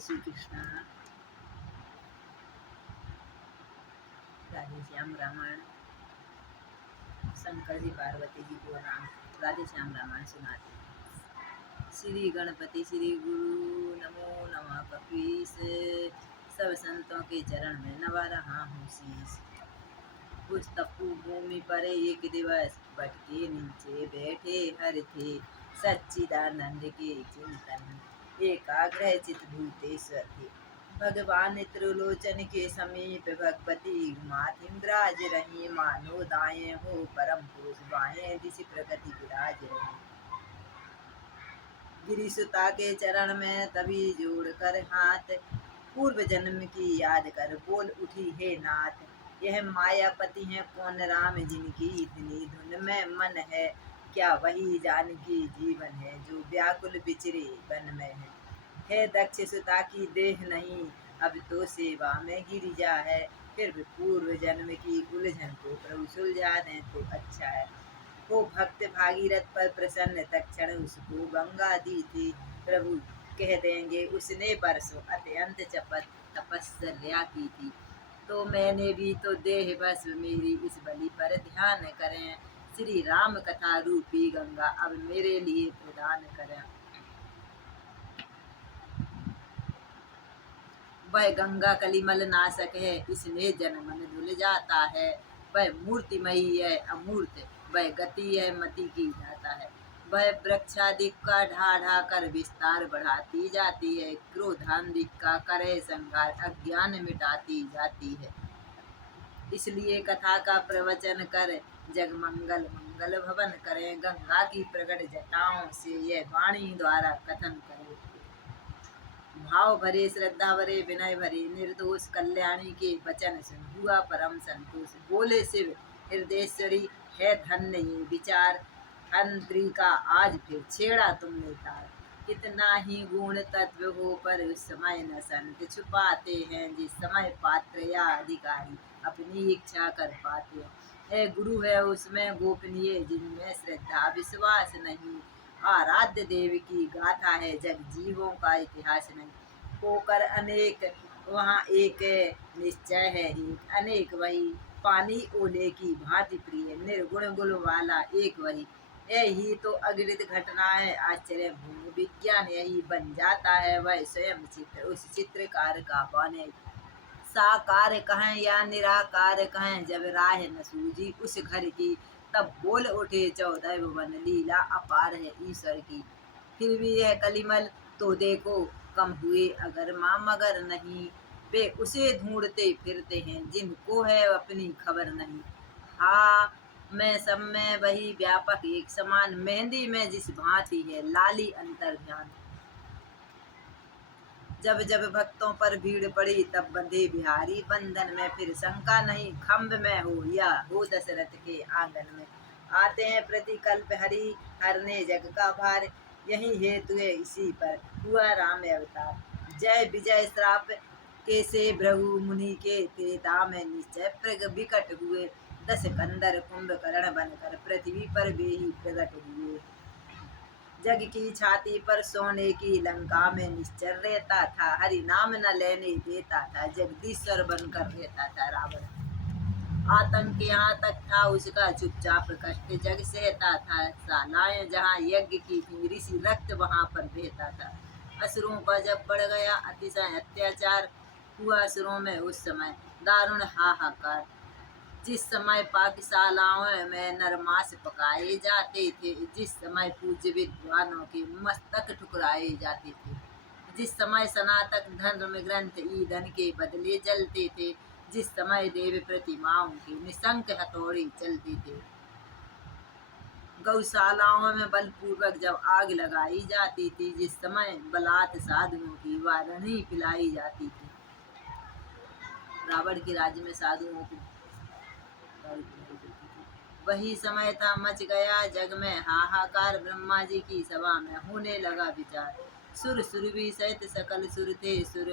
श्री कृष्ण। राधे श्याम रामायण। शंकर जी पार्वती जी को राधे श्याम रामायण सुनाते। श्री गणपति श्री गुरु नमो नमः। कपीस सब संतों के चरण में नवा रहा हूँ शीश। उस तपू भूमि पर एक दिवस बट के नीचे बैठे हर थे सच्चिदानंद के चिंतन एकाग्र चित भूतेश्वर थे। भगवान त्रिलोचन के समीप भगवती मातिम विराज रही। मानो दाएं हो परम पुरुष बाएं दिशि प्रगति विराज रही। गिरिसुता के चरण में तभी जोड़ कर हाथ पूर्व जन्म की याद कर बोल उठी हे नाथ। यह मायापति है कौन राम जिनकी इतनी धुन में मन है। क्या वही जानकी जीवन है जो व्याकुल बिचरे वन में है दक्ष सुता की देह नहीं अब तो सेवा में गिरिजा है। फिर भी पूर्व जन्म की उलझन को प्रभु सुलझा दें तो अच्छा है। वो भक्त भागीरथ पर प्रसन्न तक्षण उसको गंगा दी थी। प्रभु कह देंगे उसने बरसों अत्यंत तपस्या की थी। तो मैंने भी तो देह बस मेरी इस बलि पर ध्यान करें। श्री राम कथा रूपी गंगा अब मेरे लिए प्रदान करें। वह गंगा कलिमल नाशक है इसमें जन्म मन धुल जाता है। वह मूर्तिमयी है अमूर्त वह गति है मति की जाता है। वह वृक्षादिक का ढा ढा कर विस्तार बढ़ाती जाती है। क्रोधांधिक का करे संहार अज्ञान मिटाती जाती है। इसलिए कथा का प्रवचन कर जग मंगल मंगल भवन करें। गंगा की प्रकट जटाओं से यह वाणी द्वारा कथन करें। भाव भरे श्रद्धा भरे विनय भरे निर्दोष कल्याणी के वचन सुन हुआ परम संतोष। बोले शिव हृदयेश्वरी है धन्य ये विचार। हंत्री का आज फिर छेड़ा तुमने तार। कितना ही गुण तत्व हो पर उस समय न संत छुपाते हैं। जिस समय पात्र या अधिकारी अपनी इच्छा कर पाते हैं। है गुरु है उसमें गोपनीय जिनमें श्रद्धा विश्वास नहीं। आराध्य देव की गाथा है जग जीवों का इतिहास नहीं। होकर अनेक वहाँ एक निश्चय है एक अनेक वही। पानी ओले की भांति प्रिय निर्गुण गुण वाला एक वही। यही तो अगणित घटना है आश्चर्य भूमि विज्ञान यही बन जाता है। वह स्वयं चित्र उस चित्रकार का बने। साकार कहें या निराकार कहें जब राह न सूझी उस घर की। तब बोल उठे 14 भुवन लीला अपार है ईश्वर की। फिर भी यह कलिमल तो देखो कम हुए अगर माँ मगर नहीं। वे उसे ढूंढते फिरते हैं जिनको है अपनी खबर नहीं। हाँ मैं सब में वही व्यापक एक समान मेहंदी में जिस भांति है लाली अंतर ध्यान। जब जब भक्तों पर भीड़ पड़ी तब बंधे बिहारी बंधन में। फिर शंका नहीं खम्भ में हो या हो दशरथ के आंगन में। आते हैं प्रतिकल्प हरि हरने जग का भार। यही हेतु है इसी पर हुआ राम अवतार। जय विजय श्राप के से भृगु मुनि के त्रेता में निश्चय प्रग विकट हुए। 10 कंदर कुंभकर्ण बनकर पृथ्वी पर वे ही प्रकट हुए। जग की छाती पर सोने की लंका में निश्चर रहता था। हरि नाम न लेने देता था जगदीश्वर बनकर रहता था रावण। आतंक यहाँ तक था उसका चुपचाप कष्ट जग सहता था। शालाएं जहाँ यज्ञ की थी ऋषि रक्त वहाँ पर बहता था। असुरों का जब बढ़ गया अतिशय अत्याचार हुआ असुरों में उस समय दारुण हाहाकार। जिस समय पाकशालाओं में नरमांस पकाए जाते थे। जिस समय पूज्य विद्वानों के मस्तक ठुकराए जाते थे। जिस समय सनातन धर्म ग्रंथ ईंधन के बदले जलते थे। जिस समय देव प्रतिमाओं के निशंक हथौड़े चलते थे। गौशालाओं में बलपूर्वक जब आग लगाई जाती थी। जिस समय बलात् साधुओं की वारणी पिलाई जाती थी। रावण के राज्य में साधुओं को वही समय था मच गया जग में हाहाकार। ब्रह्मा जी की सभा में होने लगा विचार। सुर भी सहित सकल सुर थे सुर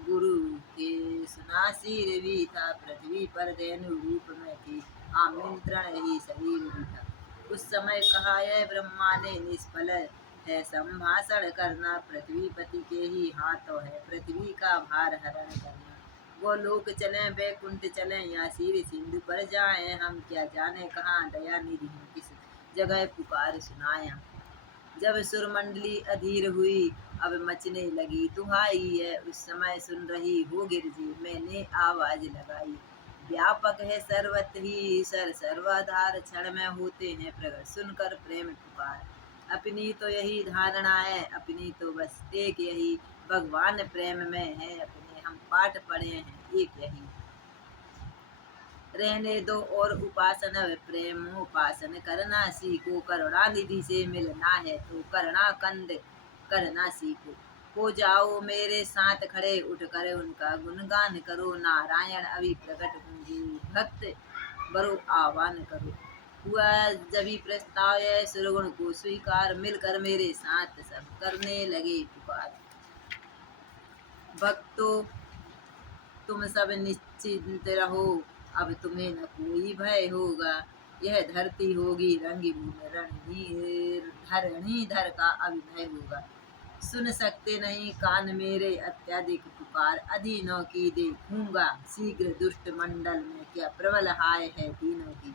गुरु के सुना सिर भी था। पृथ्वी पर धेनु रूप में थी आमंत्रण ही शरीर भी था। उस समय कहा यह ब्रह्मा ने निष्फल है संभाषण करना, पृथ्वीपति के ही हाथों है पृथ्वी का भार हरण करना। वो लोग चले बैकुंठ चले या सिर सिंधु पर जाए, हम क्या जाने कहाँ दया निधि किस जगह पुकार सुनाया। जब सुरमंडली अधीर हुई अब मचने लगी दुहाई है, उस समय सुन रही हो गिरजी मैंने आवाज लगाई। व्यापक है सर्वत्र ही सर सर्वाधार, क्षण में होते हैं प्रगट सुनकर प्रेम पुकार। अपनी तो यही धारणा है, अपनी तो बस एक यही, भगवान प्रेम में है अपने, हम पाठ पढ़े हैं एक यही। रहने दो और उपासन प्रेम उपासन करना सीखो, करुणा निधि से मिलना है तो करुणा कंद करना सीखो। हो जाओ मेरे साथ खड़े उठकर उनका गुणगान करो, नारायण अभी प्रकट होंगे भक्त बरो आह्वान करो। हुआ जभी प्रस्ताव है सुरगुण को स्वीकार, मिलकर मेरे साथ सब करने लगे पुकार। भक्तों तुम सब निश्चिंत रहो, अब तुम्हें न कोई भय होगा। यह धरती होगी रंगीन धरणीधर का अभिनय होगा। सुन सकते नहीं कान मेरे अत्यधिक पुकार, अधीनों की देखूंगा शीघ्र दुष्ट मंडल में क्या प्रबल हाय है तीनों की।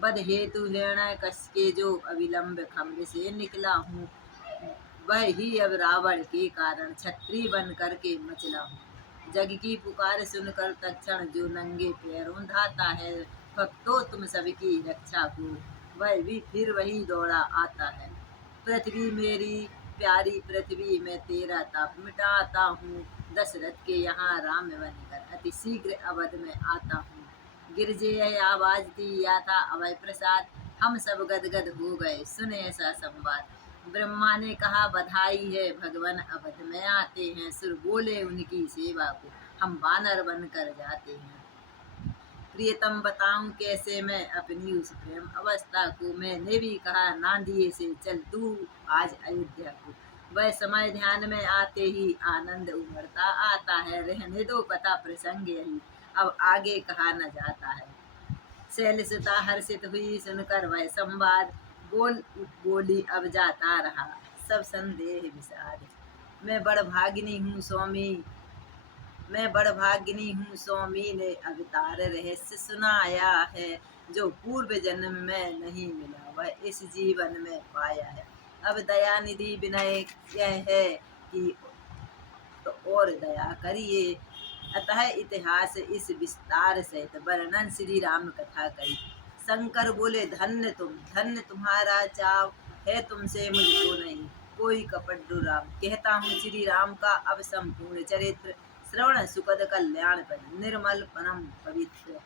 बद हेतु हिरण्य कश के जो अविलंब खम्भ से निकला हूँ, वह ही अब रावण के कारण छत्री बन करके मचला हूँ। जग की पुकार सुनकर तक्षण जो नंगे पैरों धाता है, भक्तों तुम सबकी रक्षा को वह भी फिर वही दौड़ा आता है। पृथ्वी मेरी प्यारी पृथ्वी में तेरा ताप मिटाता हूँ, दशरथ के यहाँ राम बनकर अति शीघ्र अवध में आता हूँ। गिरजे आवाज दी या था अभय प्रसाद, हम सब गदगद हो गए सुने ऐसा संवाद। ब्रह्मा ने कहा बधाई है भगवान अवध में आते हैं, सुर बोले उनकी सेवा को हम वानर बनकर जाते हैं। प्रियतम बताऊं कैसे मैं अपनी उस प्रेम अवस्था को, मैंने भी कहा नांदिए से चल तू आज अयोध्या को। वह समय ध्यान में आते ही आनंद उमड़ता आता है, रहने दो कथा प्रसंग यही अब आगे कहा न जाता है। शैलसुता हर्षित हुई सुनकर वह संवाद, बोली अब जाता रहा सब संदेह विषाद। मैं बड़भागिनी हूँ स्वामी ने अवतार रहस्य सुनाया है, जो पूर्व जन्म में नहीं मिला वह इस जीवन में पाया है। अब दया निधि विनय यह है कि तो और दया करिए, अतः इतिहास इस विस्तार सहित वर्णन श्री राम कथा करी। शंकर बोले धन्य तुम्हारा चाव है, तुमसे मुझको नहीं कोई कपट राम। कहता हूँ श्री राम का अब संपूर्ण चरित्र, श्रवण सुखद कल्याण पर निर्मल परम पवित्र।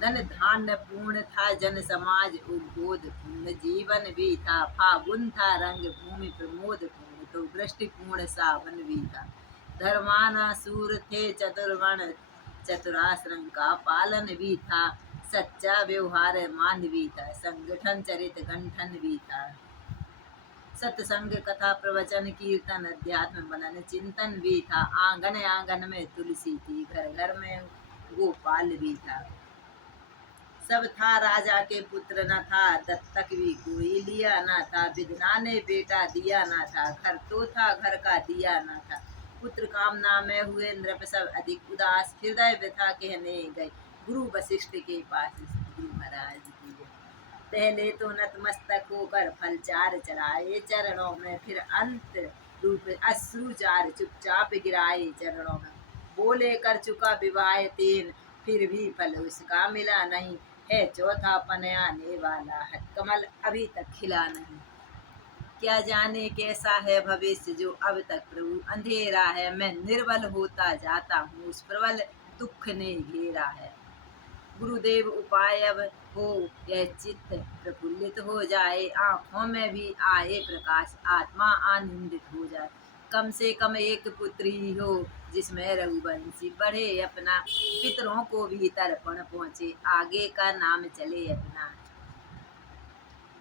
धन धान्य पूर्ण था जन समाज उद्बोध पूर्ण, जीवन भी था फागुन था रंग भूमि प्रमोद पूर्ण, तो वृष्टि पूर्ण सावन भी था। धर्मानासूर थे चतुर्वर्ण चतुराश्रम का पालन भी था, सच्चा व्यवहार मान भी था, संगठन चरित गंठन भी था। सत्संग कथा प्रवचन कीर्तन अध्यात्म मनन चिंतन भी था, आंगन आंगन में तुलसी थी, घर घर में गोपाल भी था। सब था राजा के पुत्र न था, दत्तक भी कोई लिया न था, विधना ने बेटा दिया न था, घर तो था घर का दिया न था। पुत्र कामना में हुए नृप सब अधिक उदास, हृदय व्यथा कहने गए गुरु वशिष्ठ के पास गुरु महाराज की। पहले तो नतमस्तक होकर फलचार चढ़ाए चरणों में, फिर अंत रूप अश्रुचार चुपचाप गिराए चरणों में। बोले कर चुका विवाह तेन, फिर भी फल उसका मिला नहीं, है चौथा पन आने वाला हथकमल अभी तक खिला नहीं। क्या जाने कैसा है भविष्य जो अब तक प्रभु अंधेरा है, मैं निर्बल होता जाता हूँ उस प्रबल दुख ने घेरा है। गुरुदेव उपाय अब हो यह चित्त प्रफुल्लित हो जाए, आँखों में भी आए प्रकाश आत्मा आनंदित हो जाए। कम से कम एक पुत्र ही हो जिसमें रघुवंशी बढ़े अपना, पितरों को भी तर्पण पहुँचे आगे का नाम चले अपना।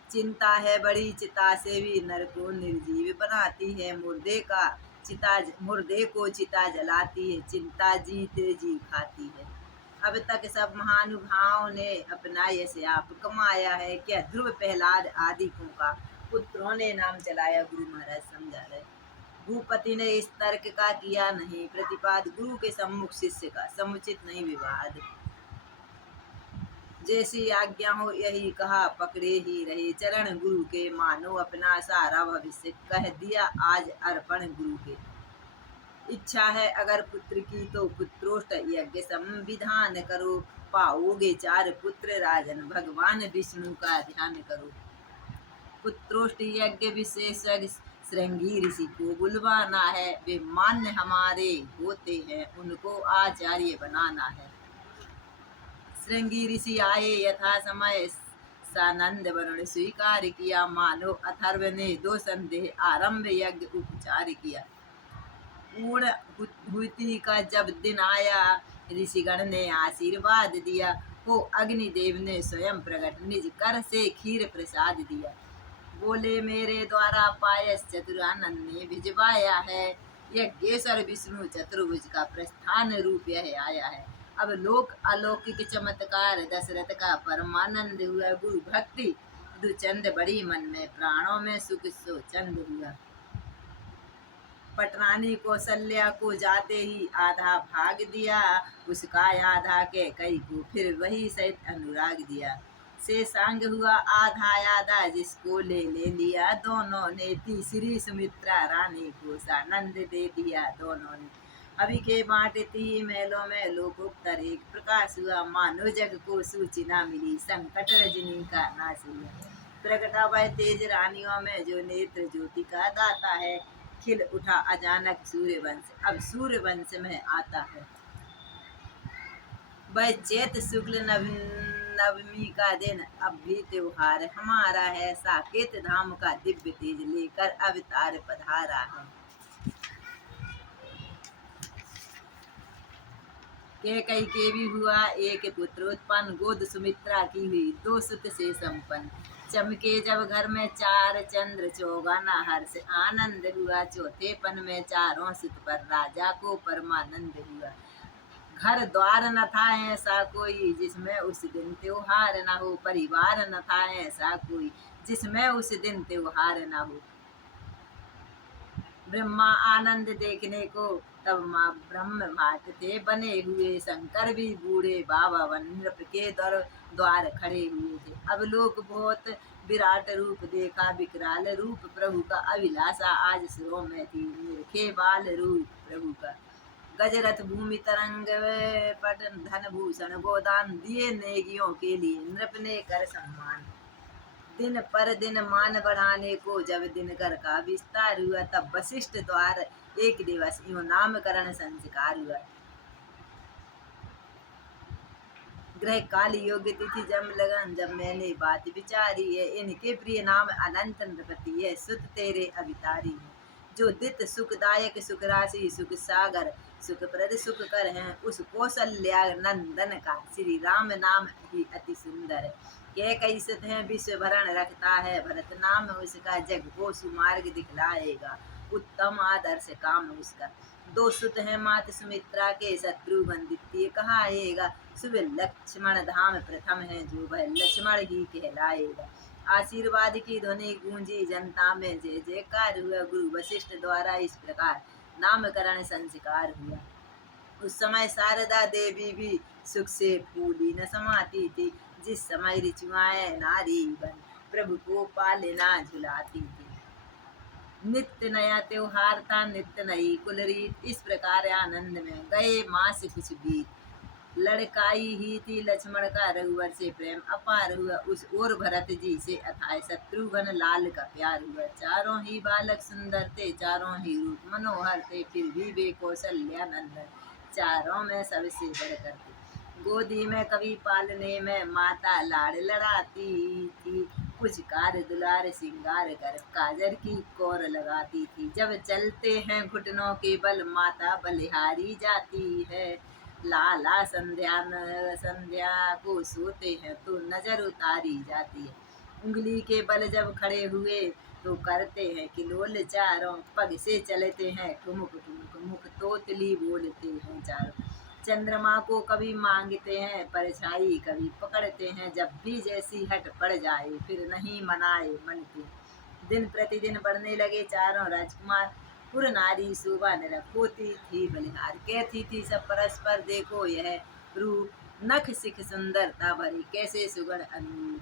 चिंता है बड़ी चिता से भी नर को निर्जीव बनाती है, मुर्दे को चिता जलाती है, चिंता जीते जी खाती है। अब तक सब महानुभावों ने अपना यश आप कमाया है, क्या ध्रुव प्रहलाद आदि को का पुत्रों ने नाम चलाया, गुरु महाराज समझा रहे। भूपति ने इस तर्क का किया नहीं प्रतिपाद, गुरु के सम्मुख शिष्य का समुचित नहीं विवाद। जैसी आज्ञा हो यही कहा, पकड़े ही रहे चरण गुरु के, मानो अपना सारा भविष्य कह दिया आज अर्पण गुरु के। इच्छा है अगर पुत्र की तो पुत्रोष्ट यज्ञ संविधान करो, पाओगे 4 पुत्र राजन, भगवान विष्णु का ध्यान करो। पुत्रोष्ट यज्ञ विशेषज्ञ श्रृंगी ऋषि को बुलवाना है, वे मान्य हमारे होते हैं, उनको आचार्य बनाना है। श्रृंगी ऋषि आए यथा समय, सानंद वरुण स्वीकार किया, मानो अथर्व ने 2 संदेह आरंभ यज्ञ उपचार किया। पूर्ण हुति का जब दिन आया, ऋषिगण ने आशीर्वाद दिया, हो अग्निदेव ने स्वयं प्रकट निज कर से खीर प्रसाद दिया। बोले मेरे द्वारा पायस चतुरानंद ने भिजवाया है, यज्ञेश्वर विष्णु चतुर्भुज का प्रस्थान रूप यह आया है। अब लोक अलौकिक चमत्कार दशरथ का परमानंद हुआ, गुरु भक्ति दुचंद बड़ी मन में, प्राणों में सुख सो चंद हुआ। पटरानी कौशल्या को जाते ही आधा भाग दिया, उसका आधा के कई को फिर वही सहित अनुराग दिया। से सांग हुआ आधा आधा जिसको ले लिया दोनों ने, तीसरी सुमित्रा रानी को सानंद दे दिया दोनों ने। अभी के बांटती मेलों में लोकोत्तर एक प्रकाश हुआ, मानो जग को सूचना मिली संकट रजनी का नाश हुआ। प्रगटा वह तेज रानियों में जो नेत्र ज्योति का दाता है, खिल उठा अचानक सूर्यवंश, अब सूर्यवंश में आता है। वह चैत शुक्ल नवमी का दिन, अब भी त्योहार हमारा है, साकेत धाम का दिव्य तेज लेकर अवतार पधारा है। कैकेयी के भी हुआ एक पुत्र उत्पन्न, गोद सुमित्रा की हुई 2 सुत से संपन्न। चमके जब घर में 4 चंद्र, चौगाना हर्ष आनंद हुआ, चौथे पन में 4 सुत पर राजा को परमानंद हुआ। घर द्वार न था ऐसा कोई जिसमें उस दिन त्योहार न हो, परिवार न था ऐसा कोई जिसमें उस दिन त्योहार न हो। ब्रह्मा आनंद देखने को तब माँ ब्रह्म भाट थे बने हुए, शंकर भी बूढ़े बाबा नृप के द्वार खड़े हुए थे। अब लोग बहुत विराट रूप देखा, विकराल रूप प्रभु का, अभिलाषा आज सिरों में थी, निरखे बाल रूप प्रभु का। गजरथ भूमि तरंग पट धन भूषण गोदान, दिए नेगियों के लिए नृप ने कर सम्मान। दिन पर दिन मान बढ़ाने को जब दिनकर का विस्तार हुआ, तब वशिष्ठ द्वार एक दिवस यूं नामकरण संस्कार हुआ। ग्रह काल योग्य तिथि जम लगन, जब मैंने बात विचारी है, इनके प्रिय नाम अनंत नृपति है, सुत तेरे अवितारी है। जो दित सुखदायक सुख राशि सुख सागर सुखप्रद सुख कर हैं, उस कौशल्या नंदन का श्री राम नाम ही अति सुंदर है। कैकेयी सुत है विश्व भरण रखता है, भरत नाम उसका जग को सुमार्ग दिखलाएगा, उत्तम आदर्श काम उसका। 2 सुत है मात सुमित्रा के, शत्रुघ्न द्वितीय कहाएगा, शुभ लक्ष्मण धाम प्रथम है, जो वह लक्ष्मण ही कहलाएगा। आशीर्वाद की ध्वनि गूंजी जनता में, जय जयकार हुआ, गुरु वशिष्ठ द्वारा इस प्रकार नामकरण संस्कार हुआ। उस समय शारदा देवी भी सुख से फूली न समाती थी, जिस समय ऋचुआएं नारी बन प्रभु को पालना झुलाती थी। नित्य नया त्योहार था नित्य नई कुल रीत, इस प्रकार आनंद में गए मास कुछ बीत। लड़काई ही थी लक्ष्मण का रघुवर से प्रेम अपार हुआ, उस ओर भरत जी से अथाय शत्रुघ्न लाल का प्यार हुआ। चारों ही बालक सुंदर थे, चारों ही रूप मनोहर थे, फिर भी वे कौशल्या नंदन चारों में सबसे बढ़कर थे। गोदी में कभी पालने में माता लाड़ लड़ाती थी, कुछ कार दुलार सिंगार कर काजर की कोर लगाती थी। जब चलते हैं घुटनों के बल माता बलिहारी जाती है, लाला संध्या को सोते हैं तो नजर उतारी जाती है। उंगली के बल जब खड़े हुए तो करते हैं किलोल चारों, पग से चलते हैं ठुमुक ठुमुक, मुख तोतली बोलते हैं चारों। चंद्रमा को कभी मांगते हैं परछाई कभी पकड़ते हैं, जब भी जैसी हट पड़ जाए फिर नहीं मनाए मन के। दिन प्रतिदिन बढ़ने लगे चारों राजकुमार। पुर नारी शोभा निरख होती थी बलिहार। कहती थी सब परस्पर देखो यह रूप, नख सिख सुंदरता भरी कैसे सुगढ़ अनूप।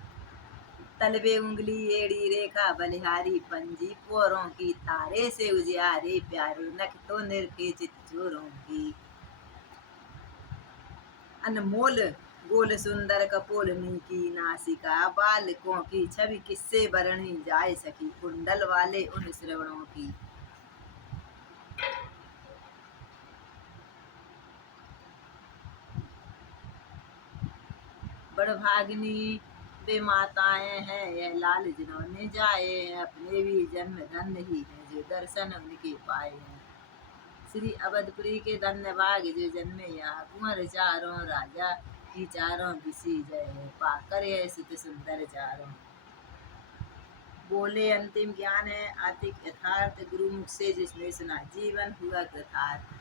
तलबे उंगली एड़ी रेखा बलिहारी पंजी, पोरों की तारे से उजियारे प्यारे, नख तो निरखे चित चोरों की। अनमोल गोल सुंदर कपोलनी की नासिका, बालकों की छवि किससे बरनी जाए सकी, कुंडल वाले उन श्रवणों की। बड़भागिनी वे माताएं हैं यह लाल जिन्होंने जाए हैं, अपने भी जन्म धन्य ही है जो दर्शन उनके पाए हैं। श्री अवधपुरी के धन्य भाग जो जन्मे यहाँ, कुंवर चारों राजा की चारों दिशी जय है, पाकर यह सुत सुंदर चारों। बोले अंतिम ज्ञान है आतिक यथार्थ, गुरुमुख से जिसने सुना जीवन हुआ कृतार्थ।